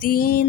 3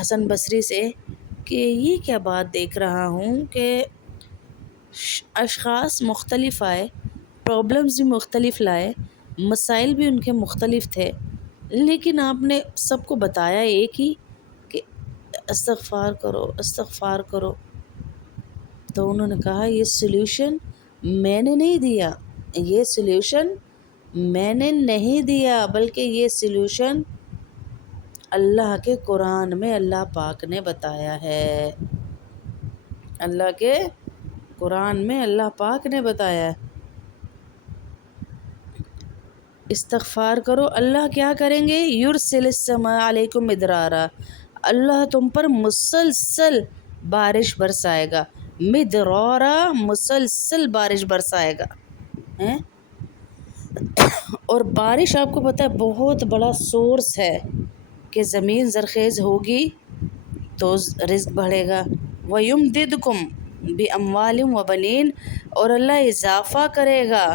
حسن بصری سے کہ یہ کیا بات دیکھ رہا ہوں کہ اشخاص مختلف آئے، پرابلمز بھی مختلف لائے، مسائل بھی ان کے مختلف تھے، لیکن آپ نے سب کو بتایا ایک ہی کہ استغفار کرو، استغفار کرو۔ تو انہوں نے کہا یہ سلیوشن میں نے نہیں دیا، یہ سلیوشن میں نے نہیں دیا، بلکہ یہ سلیوشن اللہ کے قرآن میں اللہ پاک نے بتایا ہے، اللہ کے قرآن میں اللہ پاک نے بتایا ہے۔ استغفار کرو، اللہ کیا کریں گے؟ یرسل السماء علیکم مدرارا، اللہ تم پر مسلسل بارش برسائے گا، مدرارا مسلسل بارش برسائے گا ہیں؟ اور بارش آپ کو پتہ ہے بہت بڑا سورس ہے کہ زمین زرخیز ہوگی تو رزق بڑھے گا۔ وَيُمْدِدْكُمْ بِأَمْوَالٍ وَبَنِينَ، اور اللہ اضافہ کرے گا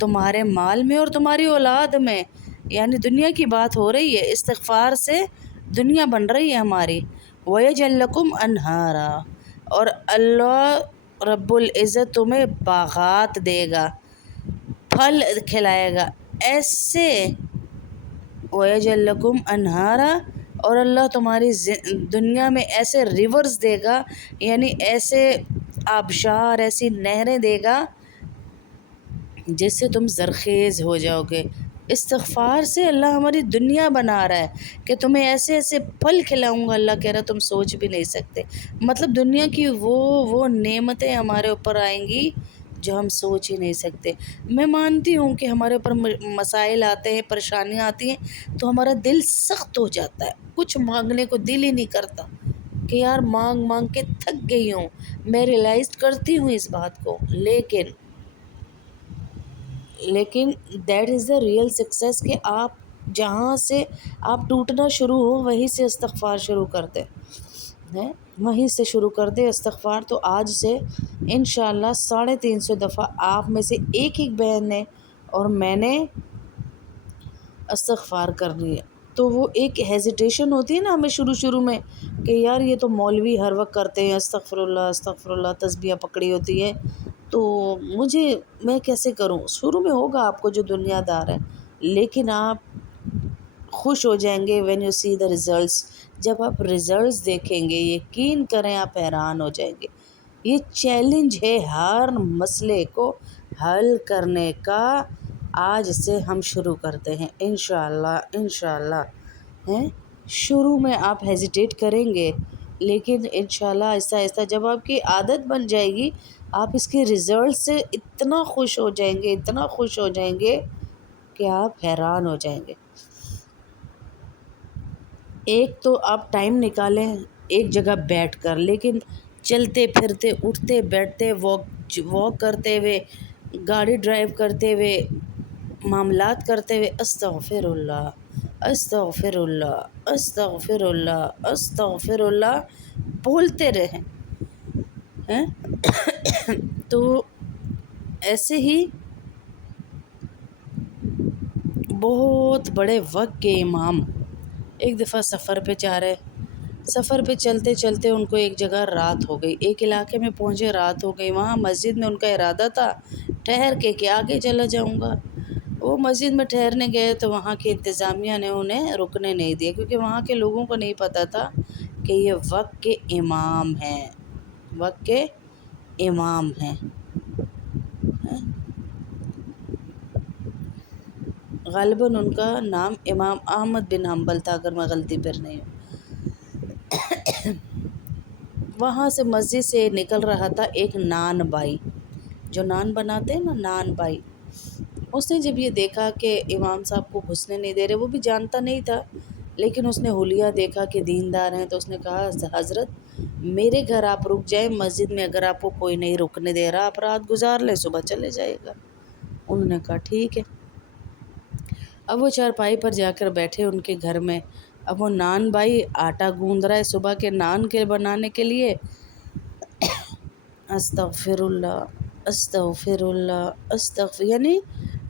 تمہارے مال میں اور تمہاری اولاد میں، یعنی دنیا کی بات ہو رہی ہے، استغفار سے دنیا بن رہی ہے ہماری۔ وَيَجْعَلْ لَكُمْ أَنْهَارًا، اور اللہ رب العزت تمہیں باغات دے گا، پھل کھلائے گا ایسے۔ وَيَجْعَلْ لَكُمْ أَنْهَارًا، اور اللہ تمہاری دنیا میں ایسے ریورز دے گا، یعنی ایسے آبشار، ایسی نہریں دے گا جس سے تم زرخیز ہو جاؤ گے۔ استغفار سے اللہ ہماری دنیا بنا رہا ہے کہ تمہیں ایسے ایسے پھل کھلاؤں گا، اللہ کہہ رہا تم سوچ بھی نہیں سکتے۔ مطلب دنیا کی وہ نعمتیں ہمارے اوپر آئیں گی جو ہم سوچ ہی نہیں سکتے۔ میں مانتی ہوں کہ ہمارے اوپر مسائل آتے ہیں، پریشانیاں آتی ہیں تو ہمارا دل سخت ہو جاتا ہے، کچھ مانگنے کو دل ہی نہیں کرتا کہ یار مانگ مانگ کے تھک گئی ہوں۔ میں ریئلائز کرتی ہوں اس بات کو، لیکن that is the real success کہ آپ جہاں سے آپ ٹوٹنا شروع ہو وہیں سے استغفار شروع کر دیں، وہیں سے شروع کر دیں استغفار۔ تو آج سے انشاءاللہ 350 دفعہ آپ میں سے ایک بہن نے اور میں نے استغفار کرنی ہے۔ تو وہ ایک ہیزیٹیشن ہوتی ہے نا ہمیں شروع میں کہ یار یہ تو مولوی ہر وقت کرتے ہیں، استغفر اللہ استغفر اللہ، تسبیح پکڑی ہوتی ہے تو میں کیسے کروں؟ شروع میں ہوگا آپ کو جو دنیا دار ہے، لیکن آپ خوش ہو جائیں گے when you see the results، جب آپ ریزلٹس دیکھیں گے یقین کریں آپ حیران ہو جائیں گے۔ یہ چیلنج ہے ہر مسئلے کو حل کرنے کا، آج سے ہم شروع کرتے ہیں انشاءاللہ ہیں۔ شروع میں آپ ہیزیٹیٹ کریں گے، لیکن انشاءاللہ آہستہ آہستہ جب آپ کی عادت بن جائے گی آپ اس کے رزلٹ سے اتنا خوش ہو جائیں گے کہ آپ حیران ہو جائیں گے۔ ایک تو آپ ٹائم نکالیں ایک جگہ بیٹھ کر، لیکن چلتے پھرتے اٹھتے بیٹھتے واک کرتے ہوئے، گاڑی ڈرائیو کرتے ہوئے، معاملات کرتے ہوئے استغفر اللہ استغفر اللہ استغفر اللہ استغفر اللہ بولتے رہیں تو ایسے ہی بہت بڑے وقت کے امام ایک دفعہ سفر پہ چلتے چلتے ان کو ایک جگہ رات ہو گئی، ایک علاقے میں پہنچے، رات ہو گئی۔ وہاں مسجد میں ان کا ارادہ تھا ٹھہر کے آگے چلا جاؤں گا۔ وہ مسجد میں ٹھہرنے گئے تو وہاں کی انتظامیہ نے انہیں رکنے نہیں دیا، کیونکہ وہاں کے لوگوں کو نہیں پتہ تھا کہ یہ وقت کے امام ہیں۔ غالباً ان کا نام امام احمد بن حنبل تھا اگر میں غلطی پر نہیں ہوں۔ وہاں سے مسجد سے نکل رہا تھا ایک نان بائی، جو نان بناتے ہیں نا، نان بائی۔ اس نے جب یہ دیکھا کہ امام صاحب کو گھسنے نہیں دے رہے، وہ بھی جانتا نہیں تھا، لیکن اس نے حلیہ دیکھا کہ دیندار ہیں تو اس نے کہا حضرت میرے گھر آپ رک جائیں، مسجد میں اگر آپ کو کوئی نہیں رکنے دے رہا آپ رات گزار لیں، صبح چلے جائے گا۔ انہوں نے کہا ٹھیک ہے۔ اب وہ چارپائی پر جا کر بیٹھے ان کے گھر میں۔ اب وہ نان بھائی آٹا گوندھ رہا ہے صبح کے نان کے بنانے کے لیے۔ استغفر اللہ استغفر اللہ یعنی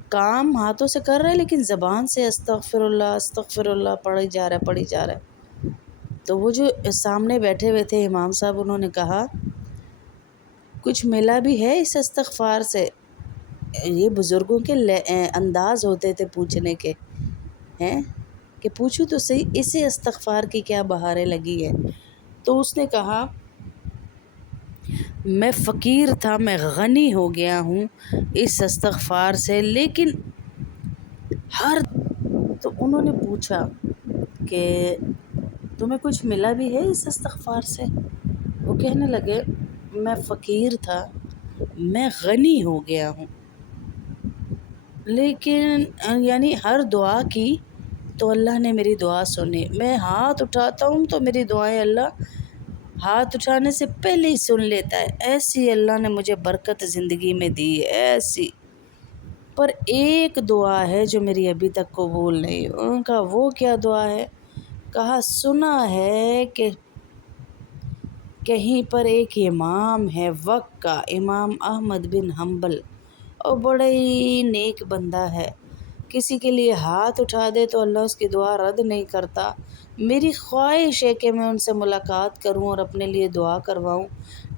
کام ہاتھوں سے کر رہا ہے لیکن زبان سے استغفر اللہ پڑھی جا رہا ہے۔ تو وہ جو سامنے بیٹھے ہوئے تھے امام صاحب، انہوں نے کہا کچھ ملا بھی ہے اس استغفار سے؟ یہ بزرگوں کے انداز ہوتے تھے پوچھنے کے، ہیں کہ پوچھو تو صحیح اسے استغفار کی کیا بہاریں لگی ہے؟ تو اس نے کہا میں فقیر تھا، میں غنی ہو گیا ہوں اس استغفار سے، لیکن ہر تو انہوں نے پوچھا کہ تمہیں کچھ ملا بھی ہے اس استغفار سے؟ وہ کہنے لگے میں فقیر تھا، میں غنی ہو گیا ہوں، لیکن یعنی ہر دعا کی تو اللہ نے میری دعا سنی، میں ہاتھ اٹھاتا ہوں تو میری دعائیں اللہ ہاتھ اٹھانے سے پہلے ہی سن لیتا ہے، ایسی اللہ نے مجھے برکت زندگی میں دی ہے، ایسی۔ پر ایک دعا ہے جو میری ابھی تک قبول نہیں۔ ان کا وہ کیا دعا ہے؟ کہا سنا ہے کہ کہیں پر ایک امام ہے وقت کا، امام احمد بن حنبل، اور بڑا ہی نیک بندہ ہے، کسی کے لیے ہاتھ اٹھا دے تو اللہ اس کی دعا رد نہیں کرتا۔ میری خواہش ہے کہ میں ان سے ملاقات کروں اور اپنے لیے دعا کرواؤں،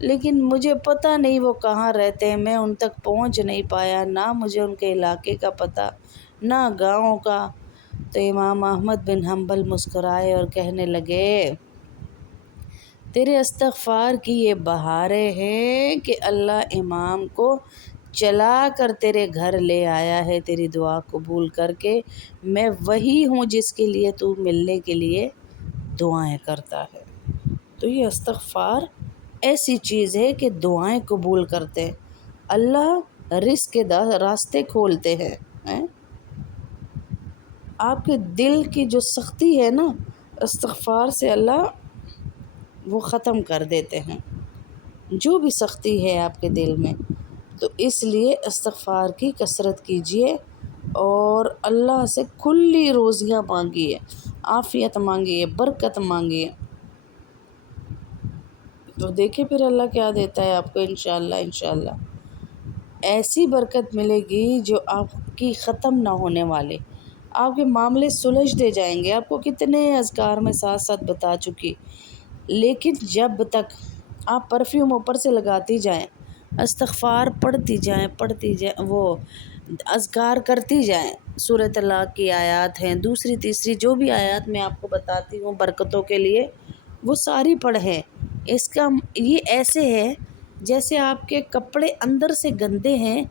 لیکن مجھے پتہ نہیں وہ کہاں رہتے ہیں، میں ان تک پہنچ نہیں پایا، نہ مجھے ان کے علاقے کا پتہ نہ گاؤں کا۔ تو امام احمد بن حنبل مسکرائے اور کہنے لگے تیرے استغفار کی یہ بہاریں ہیں کہ اللہ امام کو چلا کر تیرے گھر لے آیا ہے تیری دعا قبول کر کے، میں وہی ہوں جس کے لیے تو ملنے کے لیے دعائیں کرتا ہے۔ تو یہ استغفار ایسی چیز ہے کہ دعائیں قبول کرتے ہیں، اللہ رزق کے راستے کھولتے ہیں۔ آپ کے دل کی جو سختی ہے نا، استغفار سے اللہ وہ ختم کر دیتے ہیں، جو بھی سختی ہے آپ کے دل میں۔ تو اس لیے استغفار کی کثرت کیجیے اور اللہ سے کھلی روزیاں مانگیے، عافیت مانگیے، برکت مانگیے، تو دیکھیں پھر اللہ کیا دیتا ہے آپ کو انشاءاللہ۔ انشاءاللہ ایسی برکت ملے گی جو آپ کی ختم نہ ہونے والے، آپ کے معاملے سلجھ دے جائیں گے۔ آپ کو کتنے اذکار میں ساتھ ساتھ بتا چکی، لیکن جب تک آپ پرفیوم اوپر سے لگاتی جائیں، استغفار پڑھتی جائیں، وہ اذکار کرتی جائیں، سورۃ طلاق کی آیات ہیں، دوسری تیسری جو بھی آیات میں آپ کو بتاتی ہوں برکتوں کے لیے، وہ ساری پڑھیں۔ اس کا یہ ایسے ہے جیسے آپ کے کپڑے اندر سے گندے ہیں،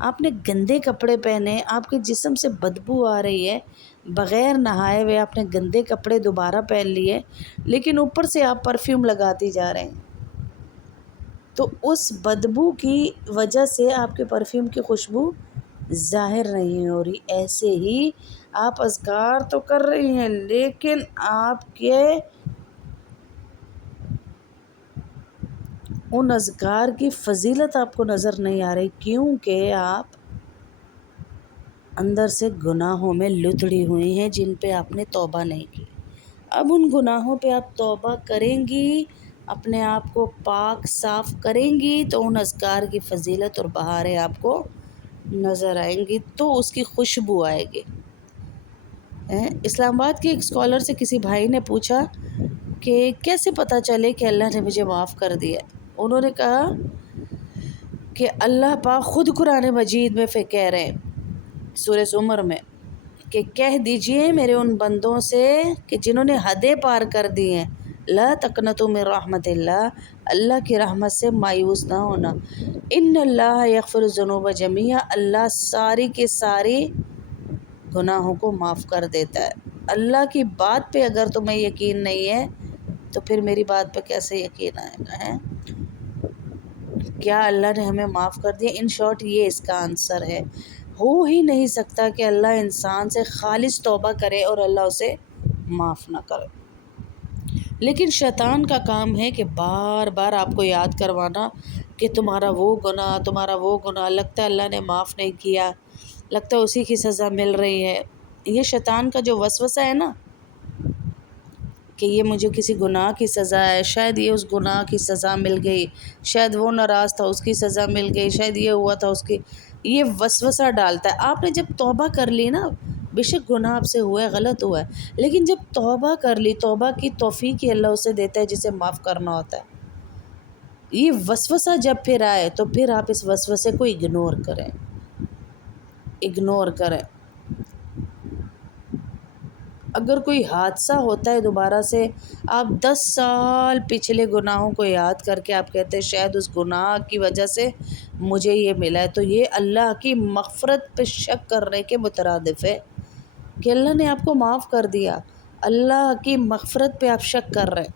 آپ نے گندے کپڑے پہنے، آپ کے جسم سے بدبو آ رہی ہے، بغیر نہائے ہوئے آپ نے گندے کپڑے دوبارہ پہن لیے، لیکن اوپر سے آپ پرفیوم لگاتی جا رہے ہیں، تو اس بدبو کی وجہ سے آپ کے پرفیوم کی خوشبو ظاہر نہیں ہو رہی۔ ایسے ہی آپ اذکار تو کر رہی ہیں، لیکن آپ کے ان اذکار کی فضیلت آپ کو نظر نہیں آ رہی، کیونکہ آپ اندر سے گناہوں میں لتڑی ہوئی ہیں جن پہ آپ نے توبہ نہیں کی۔ اب ان گناہوں پہ آپ توبہ کریں گی، اپنے آپ کو پاک صاف کریں گی، تو ان اذکار کی فضیلت اور بہاریں آپ کو نظر آئیں گی، تو اس کی خوشبو آئے گی۔ اسلام آباد کے ایک اسکالر سے کسی بھائی نے پوچھا کہ کیسے پتہ چلے کہ اللہ نے مجھے معاف کر دیا؟ انہوں نے کہا کہ اللہ پاک خود قرآن مجید میں کہہ رہے ہیں سورہ زمر میں کہ کہہ دیجئے میرے ان بندوں سے کہ جنہوں نے حدیں پار کر دی ہیں، لا تقنطوا من رحمت اللہ، اللہ کی رحمت سے مایوس نہ ہونا، ان اللہ یغفر الذنوب جمیعا، اللہ ساری کے ساری گناہوں کو معاف کر دیتا ہے۔ اللہ کی بات پہ اگر تمہیں یقین نہیں ہے تو پھر میری بات پہ کیسے یقین آئے گا؟ کیا اللہ نے ہمیں معاف کر دیا؟ ان شارٹ یہ اس کا آنسر ہے، ہو ہی نہیں سکتا کہ اللہ انسان سے خالص توبہ کرے اور اللہ اسے معاف نہ کرے۔ لیکن شیطان کا کام ہے کہ بار بار آپ کو یاد کروانا کہ تمہارا وہ گناہ، لگتا ہے اللہ نے معاف نہیں کیا، لگتا ہے اسی کی سزا مل رہی ہے۔ یہ شیطان کا جو وسوسہ ہے نا کہ یہ مجھے کسی گناہ کی سزا ہے، شاید یہ اس گناہ کی سزا مل گئی، شاید وہ ناراض تھا اس کی سزا مل گئی، شاید یہ ہوا تھا اس کی، یہ وسوسہ ڈالتا ہے۔ آپ نے جب توبہ کر لی نا، بے شک گناہ آپ سے ہوا ہے، غلط ہوا ہے، لیکن جب توبہ کر لی، توبہ کی توفیق ہی اللہ اسے دیتا ہے جسے معاف کرنا ہوتا ہے۔ یہ وسوسہ جب پھر آئے تو پھر آپ اس وسوسے کو اگنور کریں، اگنور کریں۔ اگر کوئی حادثہ ہوتا ہے دوبارہ سے، آپ 10 سال پچھلے گناہوں کو یاد کر کے آپ کہتے ہیں شاید اس گناہ کی وجہ سے مجھے یہ ملا ہے، تو یہ اللہ کی مغفرت پہ شک کرنے کے مترادف ہے کہ اللہ نے آپ کو معاف کر دیا۔ اللہ کی مغفرت پہ آپ شک کر رہے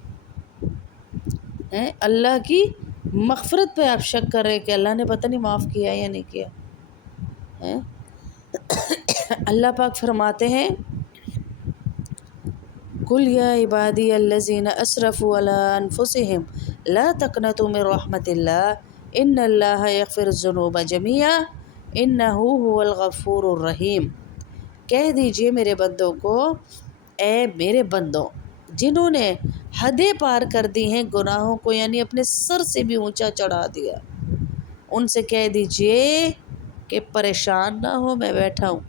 ہیں، اللہ کی مغفرت پہ آپ شک کر رہے ہیں کہ اللہ نے پتہ نہیں معاف کیا یا نہیں کیا۔ اللہ پاک فرماتے ہیں قُلْ يَا عِبَادِيَ الَّذِينَ أَسْرَفُوا عَلَىٰ أَنفُسِهِمْ لَا تَقْنَطُوا مِن رَحْمَةِ اللَّهِ إِنَّ اللَّهَ يَغْفِرُ الذُّنُوبَ جَمِيعًا إِنَّهُ هُوَ الْغَفُورُ الرَّحِيمُ۔ کہہ دیجئے میرے بندوں کو، اے میرے بندوں جنہوں نے حدیں پار کر دی ہیں گناہوں کو، یعنی اپنے سر سے بھی اونچا چڑھا دیا، ان سے کہہ دیجئے کہ پریشان نہ ہو، میں بیٹھا ہوں۔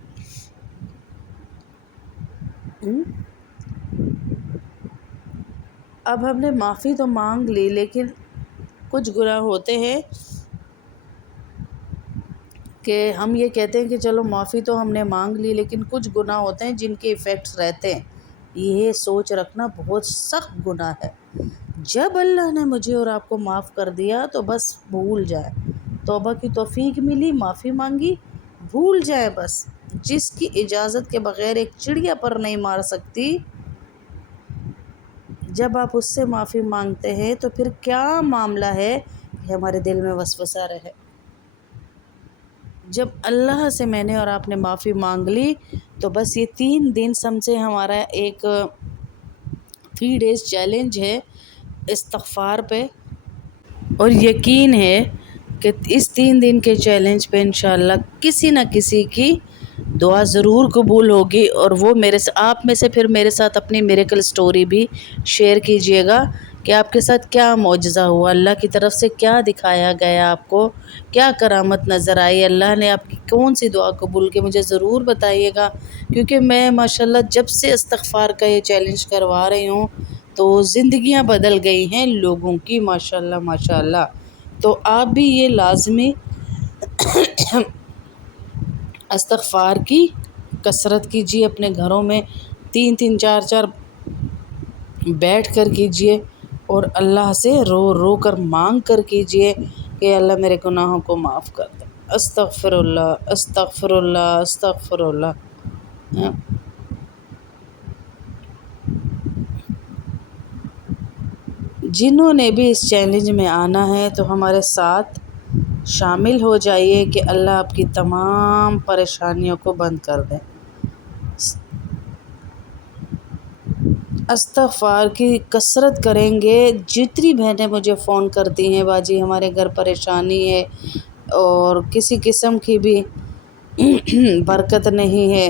اب ہم نے معافی تو مانگ لی، لیکن کچھ گناہ ہوتے ہیں کہ ہم یہ کہتے ہیں کہ چلو معافی تو ہم نے مانگ لی، لیکن کچھ گناہ ہوتے ہیں جن کے ایفیکٹس رہتے ہیں۔ یہ سوچ رکھنا بہت سخت گناہ ہے۔ جب اللہ نے مجھے اور آپ کو معاف کر دیا تو بس بھول جائیں، توبہ کی توفیق ملی، معافی مانگی، بھول جائیں بس۔ جس کی اجازت کے بغیر ایک چڑیا پر نہیں مار سکتی، جب آپ اس سے معافی مانگتے ہیں تو پھر کیا معاملہ ہے کہ ہمارے دل میں وسوسہ رہے۔ جب اللہ سے میں نے اور آپ نے معافی مانگ لی تو بس یہ 3 دن سمجھے ہمارا ایک 3 days چیلنج ہے استغفار پہ، اور یقین ہے کہ اس 3 دن کے چیلنج پہ انشاءاللہ کسی نہ کسی کی دعا ضرور قبول ہوگی، اور وہ آپ میں سے پھر میرے ساتھ اپنی میریکل سٹوری بھی شیئر کیجئے گا کہ آپ کے ساتھ کیا معجزہ ہوا، اللہ کی طرف سے کیا دکھایا گیا، آپ کو کیا کرامت نظر آئی، اللہ نے آپ کی کون سی دعا قبول کی، مجھے ضرور بتائیے گا، کیونکہ میں ماشاءاللہ جب سے استغفار کا یہ چیلنج کروا رہی ہوں تو زندگیاں بدل گئی ہیں لوگوں کی، ماشاءاللہ ماشاءاللہ۔ تو آپ بھی یہ لازمی استغفار کی کثرت کیجیے، اپنے گھروں میں 3 4 بیٹھ کر کیجیے، اور اللہ سے رو رو کر مانگ کر کیجیے کہ اللہ میرے گناہوں کو معاف کر دے۔ استغفر اللہ، استغفر اللہ، استغفر اللہ۔ جنہوں نے بھی اس چیلنج میں آنا ہے تو ہمارے ساتھ شامل ہو جائیے کہ اللہ آپ کی تمام پریشانیوں کو بند کر دے۔ استغفار کی کثرت کریں گے۔ جتنی بہنیں مجھے فون کرتی ہیں باجی ہمارے گھر پریشانی ہے اور کسی قسم کی بھی برکت نہیں ہے،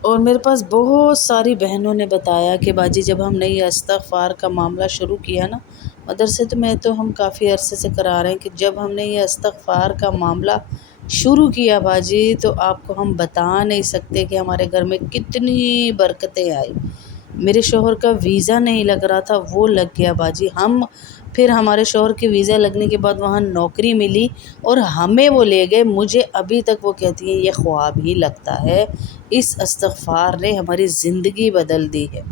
اور میرے پاس بہت ساری بہنوں نے بتایا کہ باجی جب ہم نے یہ استغفار کا معاملہ شروع کیا نا، مدرسے تو ہم کافی عرصے سے کرا رہے ہیں، کہ جب ہم نے یہ استغفار کا معاملہ شروع کیا باجی تو آپ کو ہم بتا نہیں سکتے کہ ہمارے گھر میں کتنی برکتیں آئی۔ میرے شوہر کا ویزا نہیں لگ رہا تھا، وہ لگ گیا باجی۔ پھر ہمارے شوہر کے ویزا لگنے کے بعد وہاں نوکری ملی اور ہمیں وہ لے گئے۔ مجھے ابھی تک وہ کہتی ہیں یہ خواب ہی لگتا ہے، اس استغفار نے ہماری زندگی بدل دی ہے۔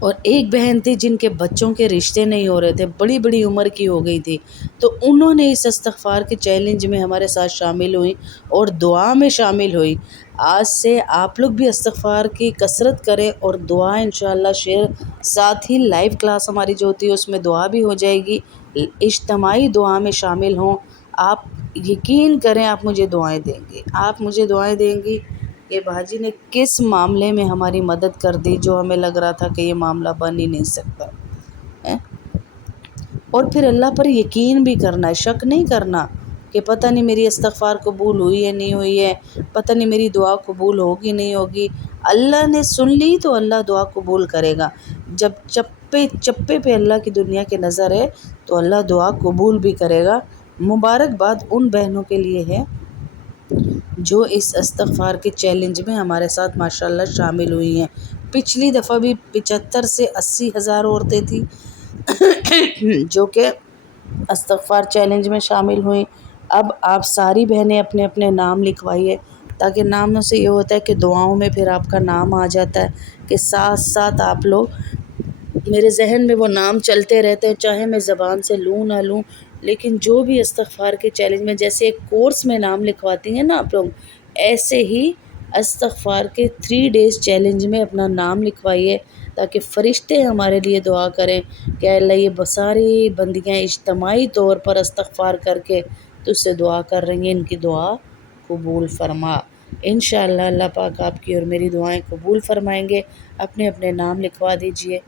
اور ایک بہن تھی جن کے بچوں کے رشتے نہیں ہو رہے تھے، بڑی بڑی عمر کی ہو گئی تھی، تو انہوں نے اس استغفار کے چیلنج میں ہمارے ساتھ شامل ہوئی اور دعا میں شامل ہوئی۔ آج سے آپ لوگ بھی استغفار کی کثرت کریں اور دعا انشاءاللہ شیئر، ساتھ ہی لائیو کلاس ہماری جو ہوتی ہے اس میں دعا بھی ہو جائے گی، اجتماعی دعا میں شامل ہوں۔ آپ یقین کریں آپ مجھے دعائیں دیں گے، آپ مجھے دعائیں دیں گی کہ باجی نے کس معاملے میں ہماری مدد کر دی جو ہمیں لگ رہا تھا کہ یہ معاملہ بن ہی نہیں سکتا۔ اور پھر اللہ پر یقین بھی کرنا ہے، شک نہیں کرنا کہ پتہ نہیں میری استغفار قبول ہوئی ہے نہیں ہوئی ہے، پتہ نہیں میری دعا قبول ہوگی نہیں ہوگی۔ اللہ نے سن لی تو اللہ دعا قبول کرے گا۔ جب چپے چپے پہ اللہ کی دنیا کی نظر ہے تو اللہ دعا قبول بھی کرے گا۔ مبارکباد ان بہنوں کے لیے ہے جو اس استغفار کے چیلنج میں ہمارے ساتھ ماشاءاللہ شامل ہوئی ہیں۔ پچھلی دفعہ بھی 75 سے 80 ہزار عورتیں تھیں جو کہ استغفار چیلنج میں شامل ہوئیں۔ اب آپ ساری بہنیں اپنے اپنے نام لکھوائیے، تاکہ ناموں سے یہ ہوتا ہے کہ دعاؤں میں پھر آپ کا نام آ جاتا ہے، کہ ساتھ ساتھ آپ لوگ میرے ذہن میں وہ نام چلتے رہتے ہیں، چاہے میں زبان سے لوں نہ لوں، لیکن جو بھی استغفار کے چیلنج میں جیسے ایک کورس میں نام لکھواتی ہیں نا آپ لوگ، ایسے ہی استغفار کے 3 ڈیز چیلنج میں اپنا نام لکھوائیے، تاکہ فرشتے ہمارے لیے دعا کریں کہ اے اللہ یہ ساری بندیاں اجتماعی طور پر استغفار کر کے تجھ سے دعا کر رہی ہیں، ان کی دعا قبول فرما۔ انشاءاللہ اللہ پاک آپ کی اور میری دعائیں قبول فرمائیں گے۔ اپنے اپنے نام لکھوا دیجئے۔